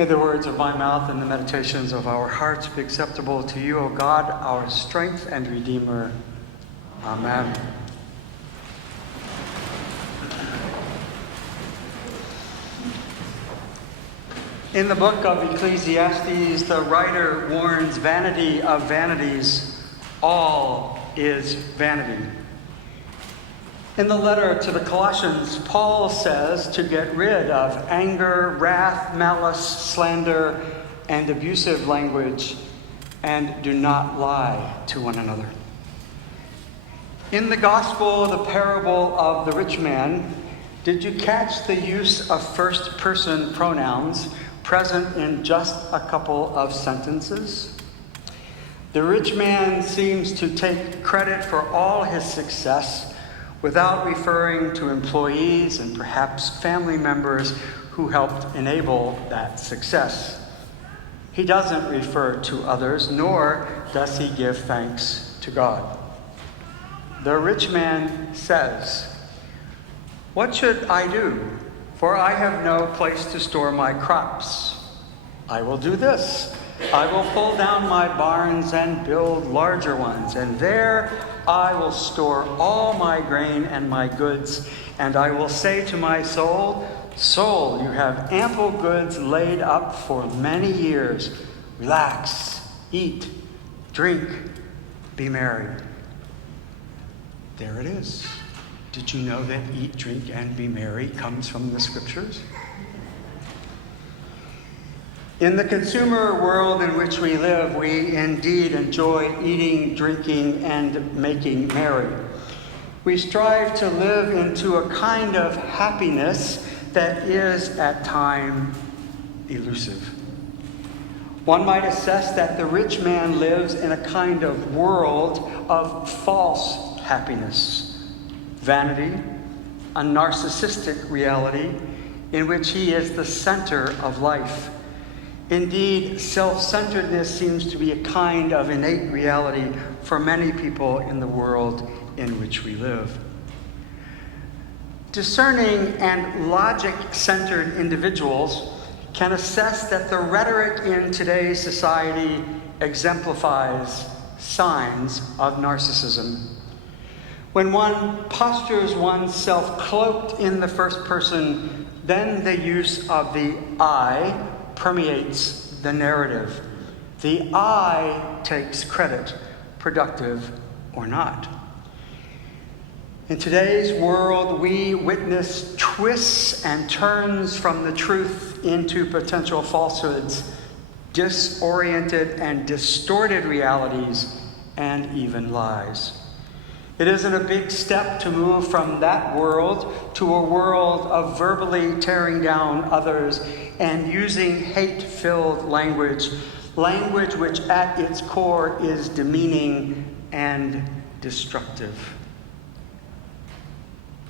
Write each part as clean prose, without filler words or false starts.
May the words of my mouth and the meditations of our hearts be acceptable to you, O God, our strength and Redeemer. Amen. In the book of Ecclesiastes, the writer warns vanity of vanities. All is vanity. In the letter to the Colossians, Paul says to get rid of anger, wrath, malice, slander, and abusive language, and do not lie to one another. In the gospel, the parable of the rich man, did you catch the use of first-person pronouns present in just a couple of sentences? The rich man seems to take credit for all his success without referring to employees and perhaps family members who helped enable that success. He doesn't refer to others, nor does he give thanks to God. The rich man says, "What should I do? For I have no place to store my crops. I will do this. I will pull down my barns and build larger ones, and there I will store all my grain and my goods, and I will say to my soul, Soul, you have ample goods laid up for many years. Relax, eat, drink, be merry." There it is. Did you know that eat, drink, and be merry comes from the scriptures? In the consumer world in which we live, we indeed enjoy eating, drinking, and making merry. We strive to live into a kind of happiness that is at times elusive. One might assess that the rich man lives in a kind of world of false happiness, vanity, a narcissistic reality in which he is the center of life. Indeed, self-centeredness seems to be a kind of innate reality for many people in the world in which we live. Discerning and logic-centered individuals can assess that the rhetoric in today's society exemplifies signs of narcissism. When one postures oneself cloaked in the first person, then the use of the I permeates the narrative. The I takes credit, productive or not. In today's world, we witness twists and turns from the truth into potential falsehoods, disoriented and distorted realities, and even lies. It isn't a big step to move from that world to a world of verbally tearing down others and using hate-filled language which at its core is demeaning and destructive.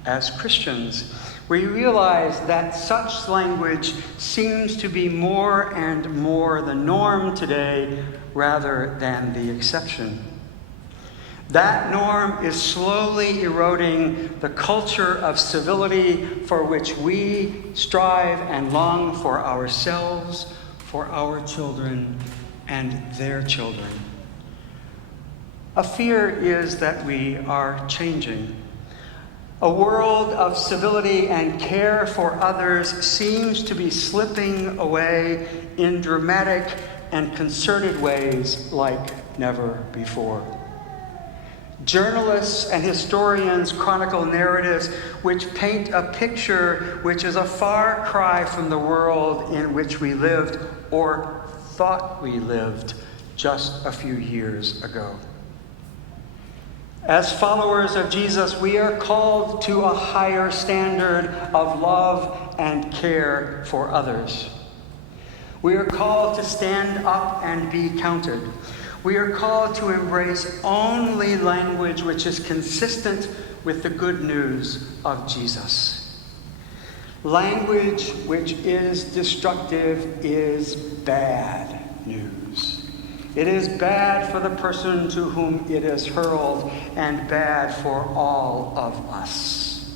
As Christians, we realize that such language seems to be more and more the norm today rather than the exception. That norm is slowly eroding the culture of civility for which we strive and long for ourselves, for our children, and their children. A fear is that we are changing. A world of civility and care for others seems to be slipping away in dramatic and concerted ways like never before. Journalists and historians chronicle narratives which paint a picture which is a far cry from the world in which we lived or thought we lived just a few years ago. As followers of Jesus, we are called to a higher standard of love and care for others. We are called to stand up and be counted. We are called to embrace only language which is consistent with the good news of Jesus. Language which is destructive is bad news. It is bad for the person to whom it is hurled and bad for all of us.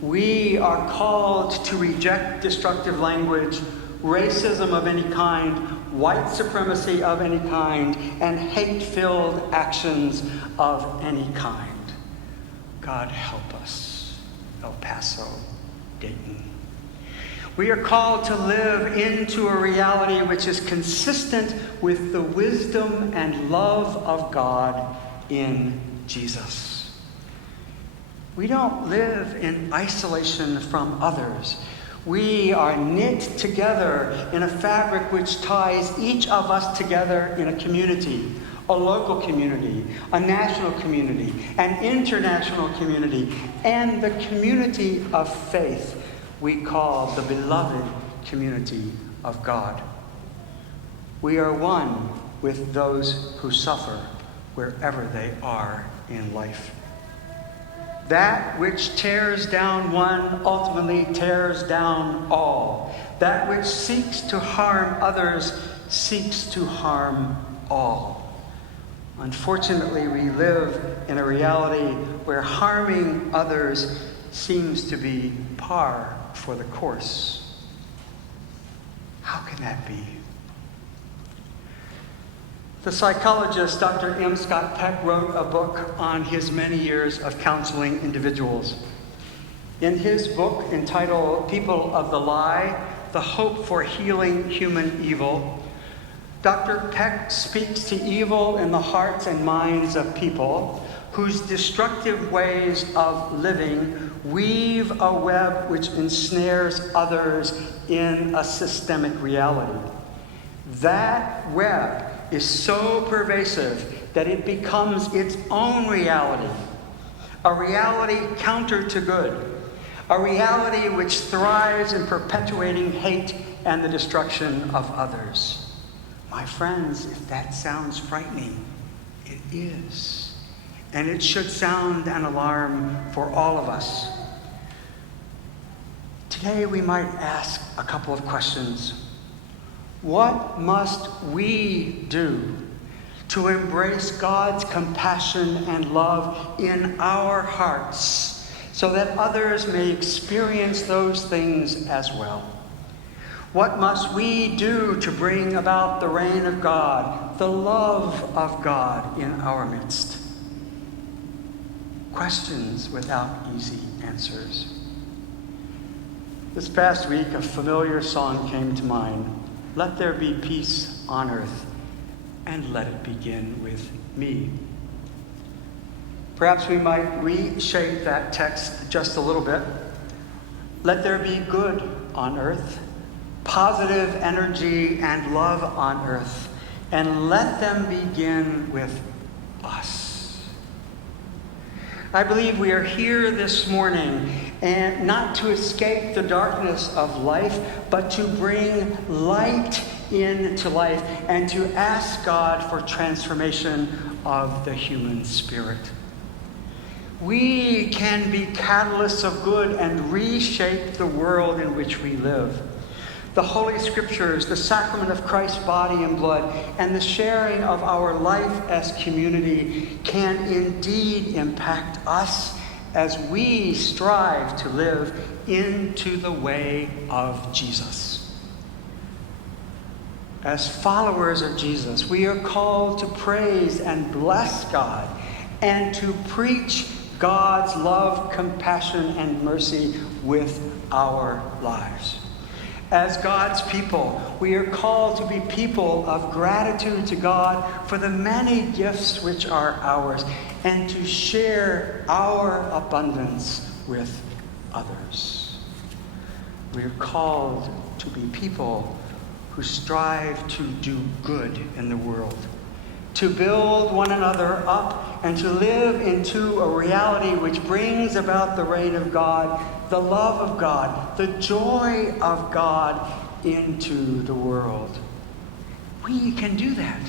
We are called to reject destructive language racism of any kind, white supremacy of any kind, and hate-filled actions of any kind. God help us, El Paso, Dayton. We are called to live into a reality which is consistent with the wisdom and love of God in Jesus. We don't live in isolation from others. We are knit together in a fabric which ties each of us together in a community, a local community, a national community, an international community, and the community of faith we call the beloved community of God. We are one with those who suffer wherever they are in life. That which tears down one ultimately tears down all. That which seeks to harm others seeks to harm all. Unfortunately, we live in a reality where harming others seems to be par for the course. How can that be? The psychologist Dr. M. Scott Peck wrote a book on his many years of counseling individuals. In his book entitled People of the Lie, The Hope for Healing Human Evil, Dr. Peck speaks to evil in the hearts and minds of people whose destructive ways of living weave a web which ensnares others in a systemic reality. That web is so pervasive that it becomes its own reality, a reality counter to good, a reality which thrives in perpetuating hate and the destruction of others. My friends, if that sounds frightening, it is. And it should sound an alarm for all of us. Today we might ask a couple of questions. What must we do to embrace God's compassion and love in our hearts so that others may experience those things as well? What must we do to bring about the reign of God, the love of God in our midst? Questions without easy answers. This past week, a familiar song came to mind. Let there be peace on earth, and let it begin with me. Perhaps we might reshape that text just a little bit. Let there be good on earth, positive energy and love on earth, and let them begin with us. I believe we are here this morning and not to escape the darkness of life, but to bring light into life and to ask God for transformation of the human spirit. We can be catalysts of good and reshape the world in which we live. The Holy Scriptures, the sacrament of Christ's body and blood, and the sharing of our life as community can indeed impact us as we strive to live into the way of Jesus. As followers of Jesus, we are called to praise and bless God and to preach God's love, compassion, and mercy with our lives. As God's people, we are called to be people of gratitude to God for the many gifts which are ours and to share our abundance with others. We are called to be people who strive to do good in the world, to build one another up, and to live into a reality which brings about the reign of God, the love of God, the joy of God into the world. We can do that.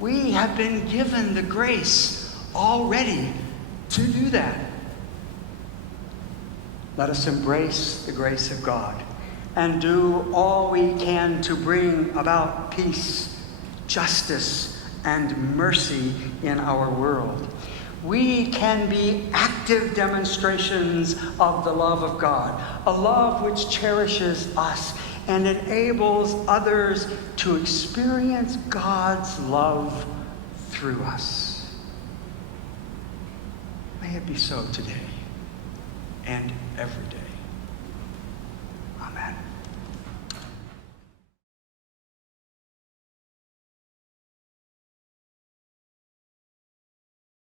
We have been given the grace already to do that. Let us embrace the grace of God and do all we can to bring about peace, justice, and mercy in our world. We can be active demonstrations of the love of God, a love which cherishes us and enables others to experience God's love through us. May it be so today and every day.